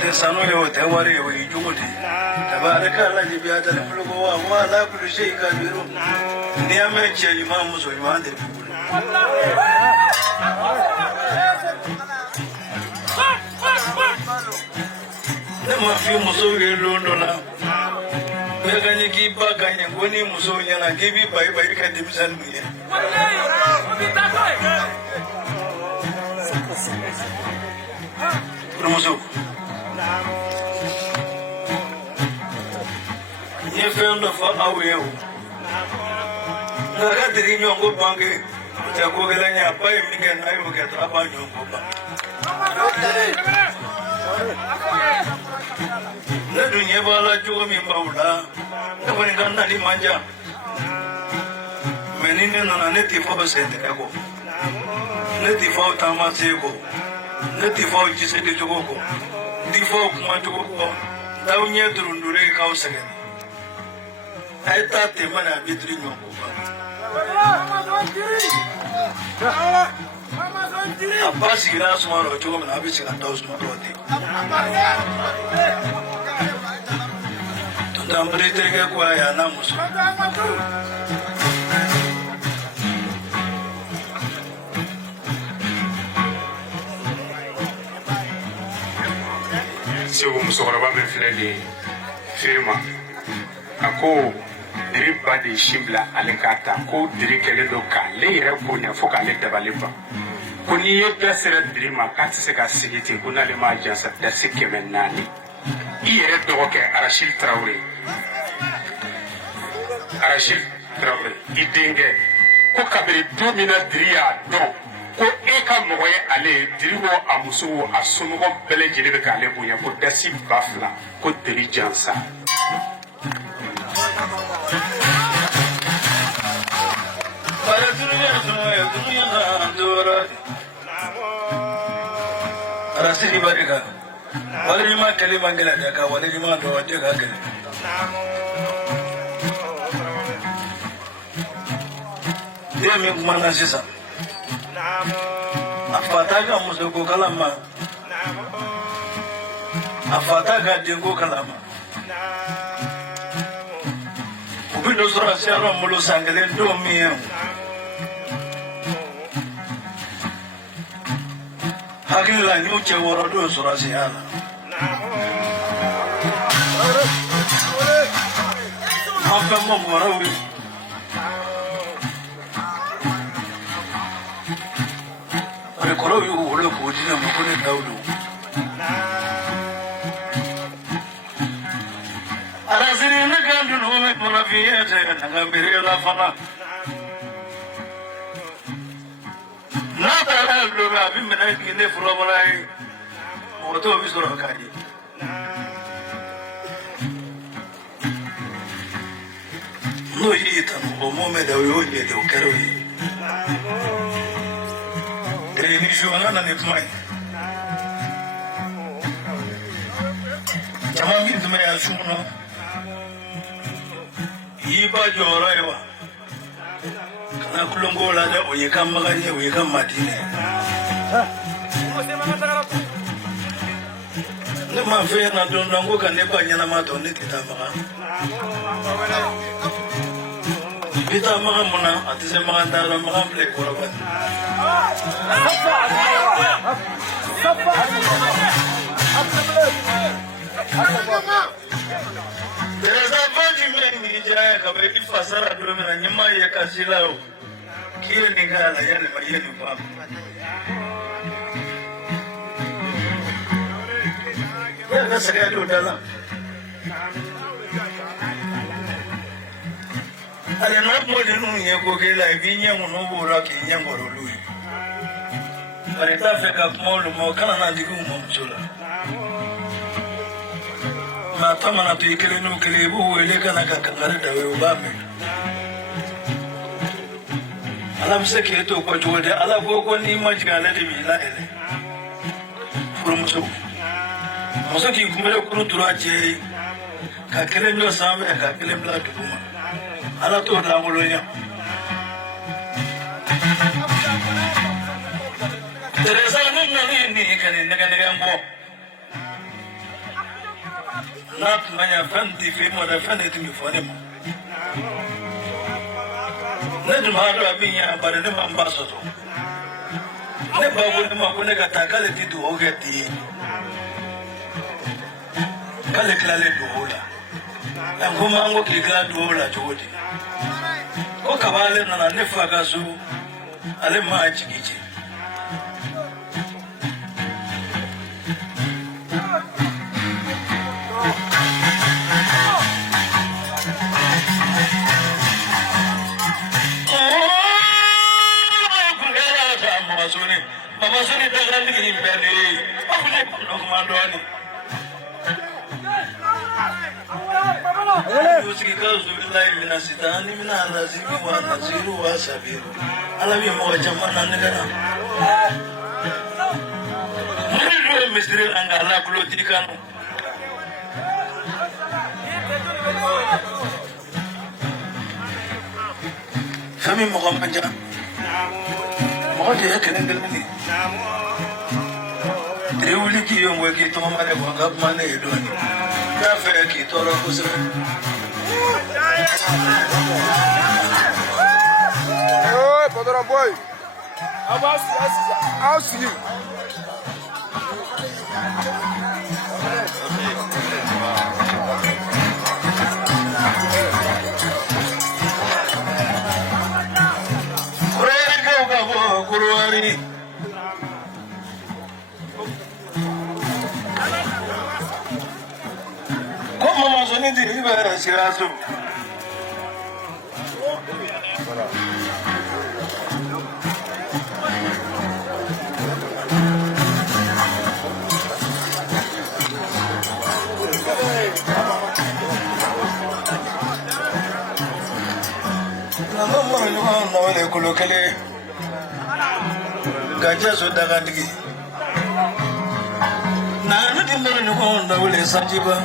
te sanu yo te wari yo ijugudi tabaraka Allah ji biya ta mulko wa la kullu shay kabiru ni amenche imam musulman de ma fi muso ye londo na me ganye ki ba ganye goni muso yana gibi bai bai ka dimsan mu ye muso ye fendo fa awe o na ga diri nyongo bange ta ko gela nya pai mi ga na yo ga ta ba nyongo ba na dunia bala juga mimbaula na wani ganna di manja menine na neti fo basende ko neti fo tamase ko neti fo jisede jogo ko di fo kuma jogo ko dawnya durundure ka usage ay ta te mana bitri nyoko ba Abbas gira sumaro jogo mana abisi kan taus matote Tambari terke kwa ya namusu. Segu musokɔrɔba min filɛ nin ye firima a ko diri ba de si bila ale k'a ta ko diri kɛlen don k'ale yɛrɛ bonya fo k'ale dabali ban ko n'i ye da sera diri ma k'a tɛ se ka sigi ten ko n'ale m'a jansa dasi 400 i yɛrɛ dɔgɔkɛ Arachil Traoré Arachil Traoré i denkɛ ko kabiri don min na diri y'a dɔn ko e ka mɔgɔ ye ale ye diri wo a muso wo a somɔgɔ bɛɛ lajɛlen bɛ k'ale bonya ko dasi 2000 ko diri jansa Arasiri barika wali ma kalima ngela daga wali ma do daga gele Demi kumana sisa afataga musuko kalama afataga dengo kalama ubindo sura siaro mulu sangale do miyo hakila ni uche woro do sura siara hapa mo morawi koro yu wole ko dina mo kone dawdo arasiri na gandu no me mona fiete na ngambere la fana na tara lo ba bi mena ki ne furo malai mo to bi soro kaji no yita no mo me da yo ye do kero yi ni shona na netmai jama min dum ya shuna yi ba joro yawa kana kullum gola da oye kan maganye oye kan madine ne ma fe na don dongo kan ne ba nyana ma to ne kita maka Bita mga muna at isa mga dala mga play ko rawan. Pero sa pagi may jaya kabay ipasara dulu na nyama ya kasilaw. Kaya ni kala yan mayan pa. Ya kasaya do dala. Ale na mo de nu ye ko ke la bi nya mo no bo ra ke nya mo ro lu. Ale ta fe ka mo lu mo kana na digu mo mchula. Ma ta mana pe kele no kele bo ele kana ka kangare da we ba me. Ala mse ke to ko jode ala ko ko ni ma jiga la de bi la ele. Furu muso. Muso ki kumele kuru tura je ka kele no sabe ka kele bla duguma. Ala to da ngolonya Teresa ni kane ngo not my friendly film or anything for him. Let him have been but an ambassador. Never would Makunega Takality to get the Kalikale to Hola. And Humango Kika to Hola to Woody. Okabale and Nefagazu, Alema Chikichi. Mamasuni tagandi kimbele afune kumandoni usikikazo billahi minasitani mina nazibi wa naziru wa sabiru alabi mo jamana negana mwe misri angala kulotikano fami mo kamanja Moja yake nendeni. Triuli kiyo mweki toma mane mwanga mane edoni. Kafe yake toro kusema. Oi, Padre Boy. I'll see you. Kuruari. Como mazoni di riba sirasu. La mamma no le colocale. Gajaso dagandigi. Nana dimara ni honda wale sanjiba.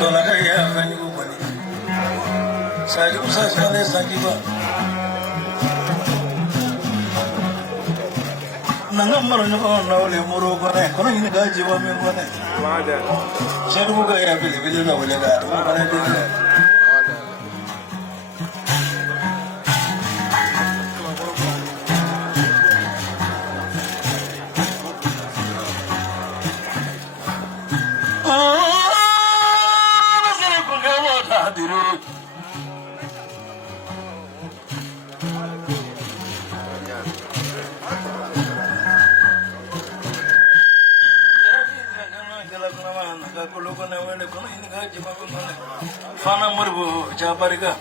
Dona kaya fani kubani. Sanjibu sasane sanjiba. Nanga mara ni honda wale moro kone. Kono ini gajiba me kone. Cheru kaya bili na wale gata. Kone bili. Fana murbu jabariga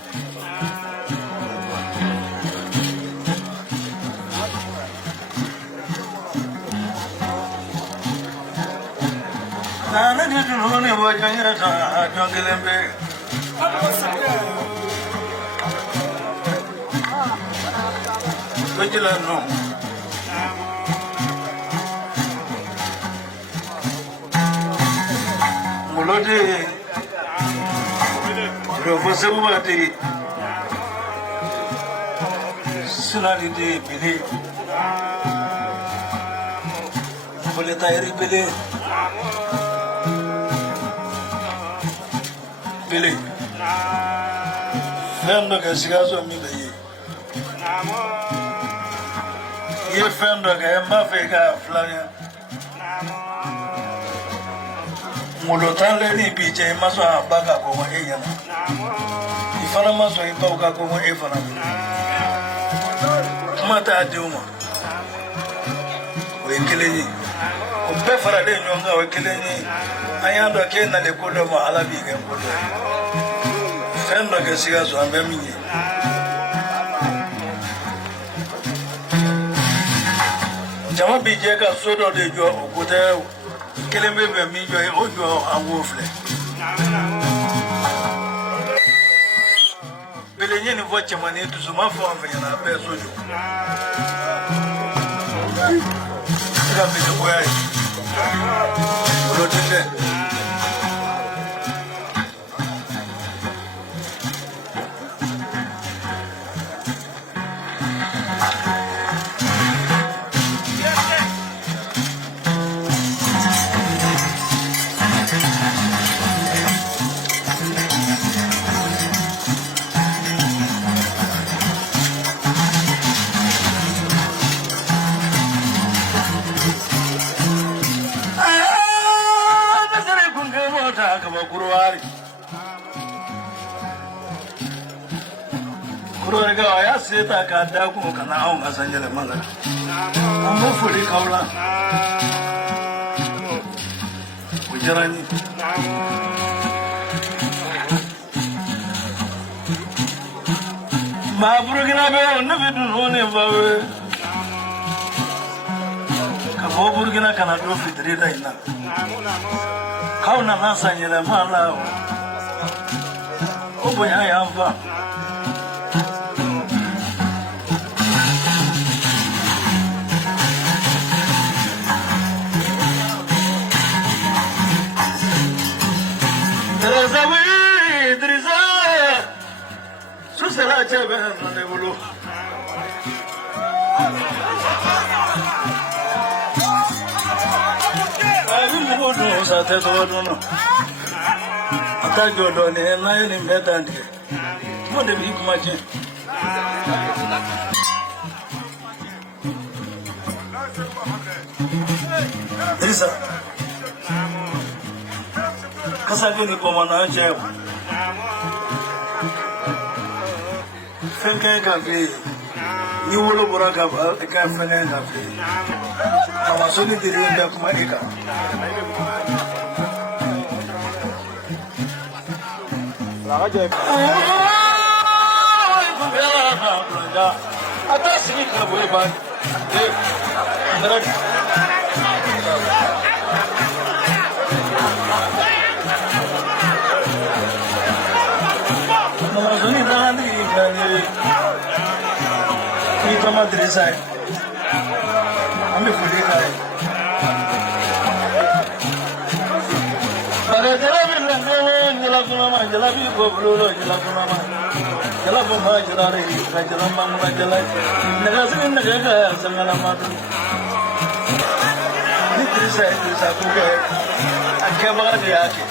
nana gitu nune wajahnya sa jonggelembe bejelan no mulode Professor Mati Sunali de Bili boleh tayari Bili Bili Fendo que sigazo mi bayi Ye fendo que mafeka flanya Mulotale ni bije maso abaga ko wa eyana ifana maso ibauka ko wa efana mata aduma we keleni o be fara de nyonga we keleni ayando ke na le kodo ma alabi ke kodo fendo ke siga so ambe minye jama bije ka sodo de jo o kote Kelembe be mi jo e ojo awofle belenye ni voche mane tu suma fo anfanya na be sojo ira be ko ai rodende Kurorega ya seta ka da ku kana au ngasanje le manga. Ambo furi kaula. Kujarani. Ma burugina be on be dun one bawe. Ka bo burugina kana do fitri da ina. Kauna ngasanje le mala. O boya ya mva. Teresa, su será chévere, no le voló. Ay, mi bono, sa te todo no. Ata jodo ne na ni mbetande. Mo de bi kuma je. Teresa. Kasa gani kuma na je. Fenke kafe. Ni wolo bora ka ka fenke kafe. Ama so ni dire nda kuma eka. La je. Ata sini ka boy ba. Ndara Amazoni dali bani ni kama Teresa ame fudi kai bare jala bi jala kuma jala bi go blulo jala kuma jala bomba jala re jala mamma jala naga sin naga sangala matu ni Teresa ko ke akya baga de yake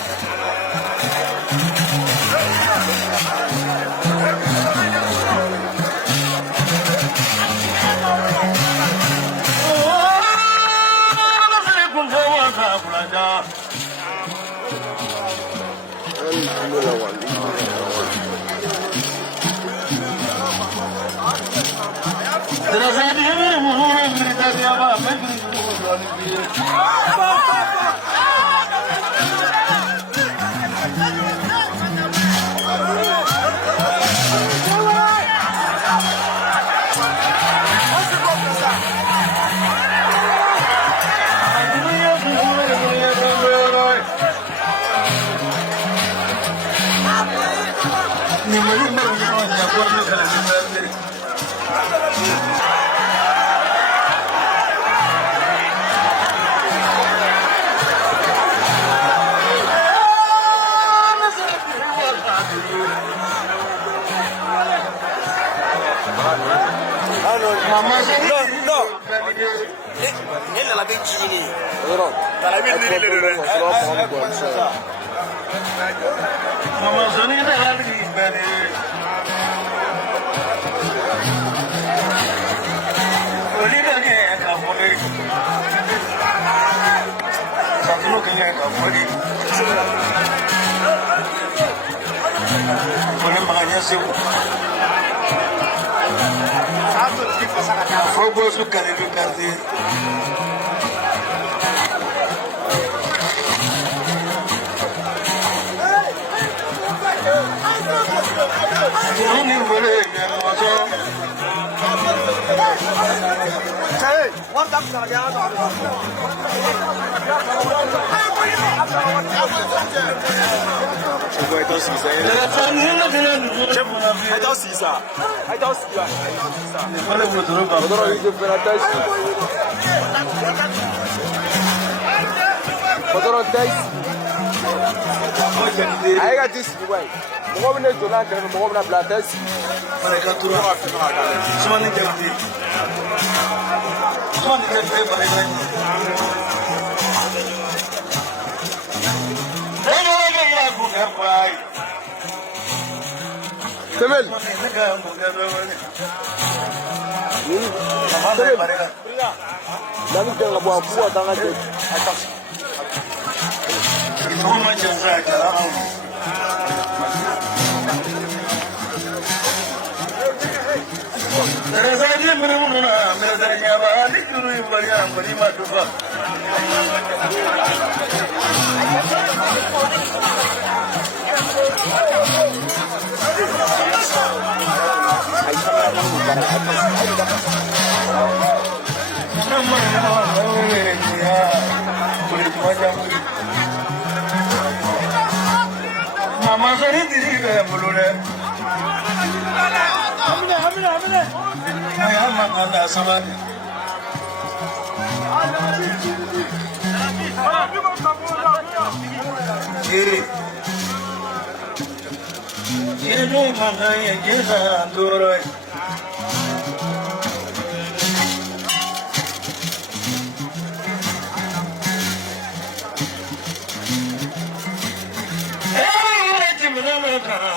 Temel. Lalu jangan buat tangan je. Itu macam saja. Rasanya menuruna, rasanya balik dulu yang banyak berima doa. Mama sari diri ke bulunya. Ayah makan asam. Jadi, jadi makanya kita turun.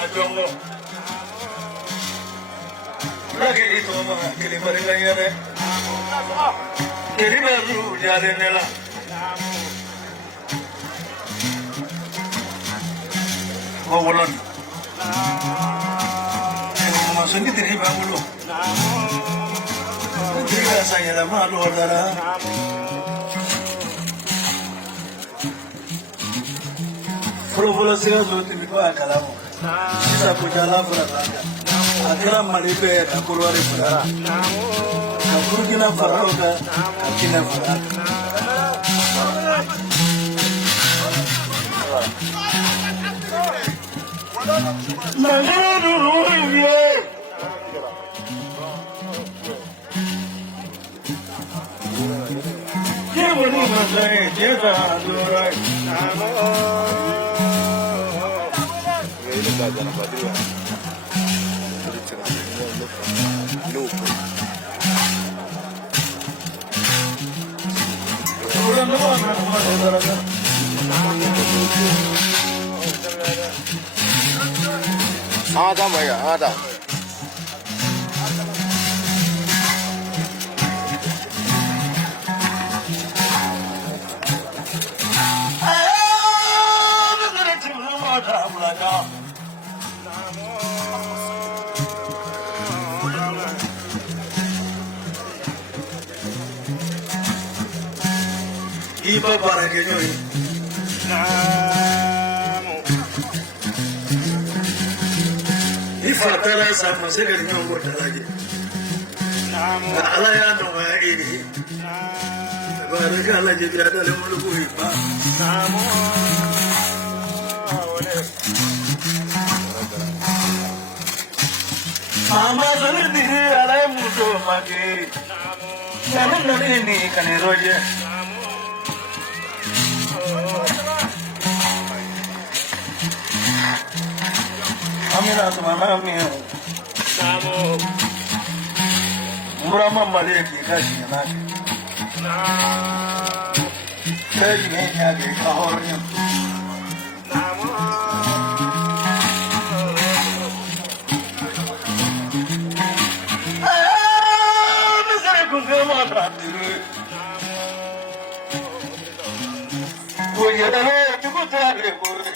Jongo, lagi itu mah kiri mereka ni, kiri baru jalan nela. Oh bulan, masuk ni kiri baru. Kiri saya lama luar darah. Pulau saya tu tidak kalamu. Kita punya lapar lagi. Akhirnya malibet aku luar biasa. Aku kena farau dah, kena farau. Nanti dulu ini. Dia boleh masai, dia tak durai. Ada Maya, ada. Iba para que yo ifatala sama sekali nyongo talaje ala ya no ini baraka ala je ada le muluku iba mama zani di ala muto magi nani ni kane roje Amira semana mio, murama maleki kashi nak, kaji ni ada kahornya. Misalnya kunci mata diri, kuya dah cukup terlalu boleh.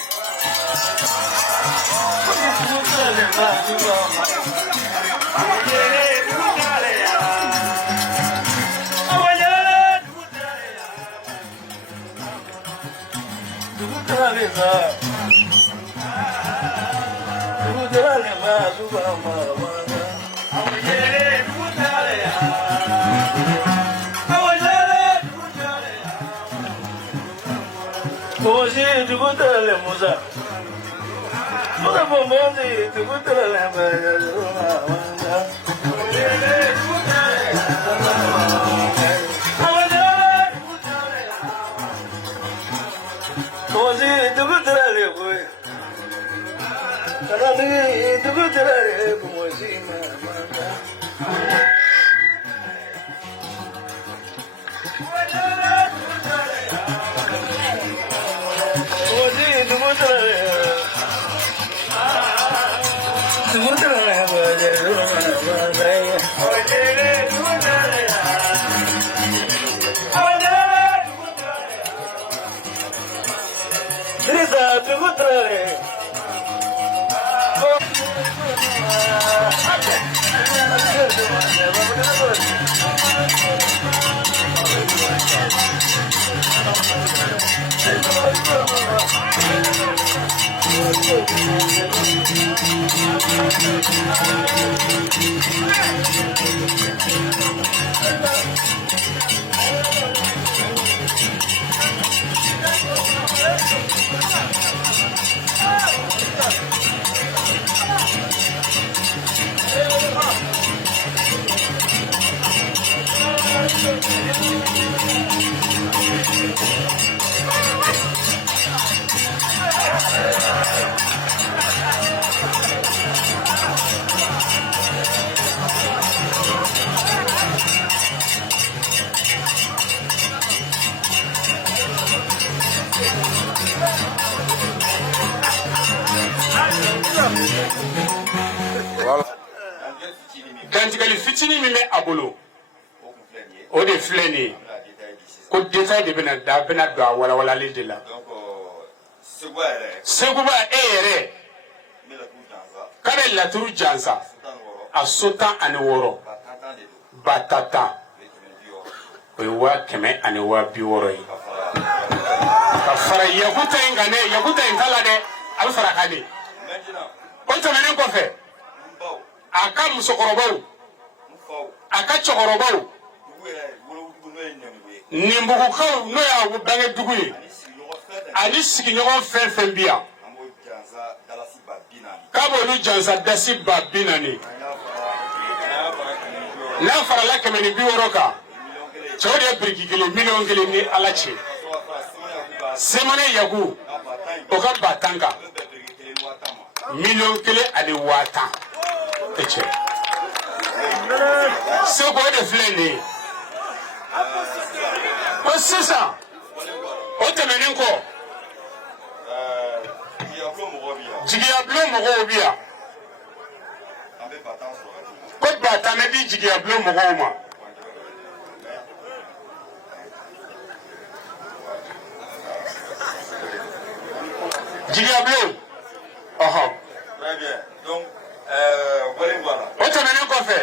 Muda pomozi, tu putra lembra pomozi, tu putra lembra karena tu putra lembra pomozi tu putra lembra Dantigali fitini min bɛ a bolo o de filɛ nin ye ko détail de bɛna don a walawalali de la Seguba e yɛrɛ k'a bɛ laturu jansa a so 16 batata o ye 160,000 ye ka fara yakuta in kan dɛ yakuta in t'a la dɛ a bɛ fara kan de o tɛmɛnen kɔfɛ a ka musokɔrɔbaw a ka cɛkɔrɔbaw Nimbugukaw n'o y'a bange dugu ye ani sigiɲɔgɔn fɛn fɛn bi yan k'a b'olu jansa dasi 40,000 n'a farala 160 kan cɛw de ye biriki 1,000,000 ni ala cɛ Semane Yagu o ka 10,000 kan 1,50,000 e cɛ Seko o de filɛ nin ye o sisan o tɛmɛnen kɔ jigiyabulon mɔgɔw bi yan ko 10,000 bɛ di jigiyabulon mɔgɔw ma jigiyabulon ɔhɔ o tɛmɛnen kɔfɛ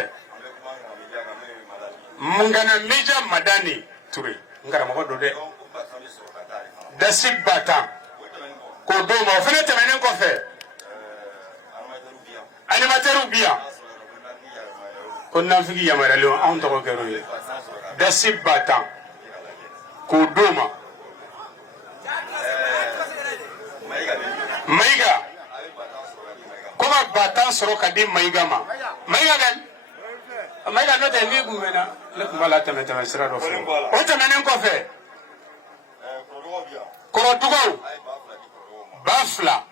Mungana Meja Madani Touré ngaramɔgɔ do dɛ dasi 10,000 ko do ma o fana tɛmɛnen kɔfɛ animateurs bi yan ko nafigi yamaralen anw tɔgɔ kɛr'o ye dasi 10,000 k'o do ma Maïga ko ka 10,000 sɔrɔ ka di Maïga ma Maïga dɛ Maïga n'o tɛ n'i kun mɛnna ne kun b'a la tɛmɛ sira dɔ fɛ o tɛmɛnen kɔfɛ kɔrɔdugaw 2,000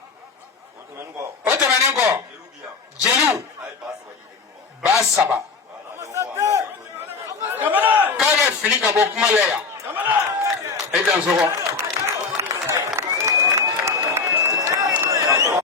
o tɛmɛnen kɔ jeliw 3,000 k'a bɛ fili ka bɔ kuma la yan e dan sɔgɔ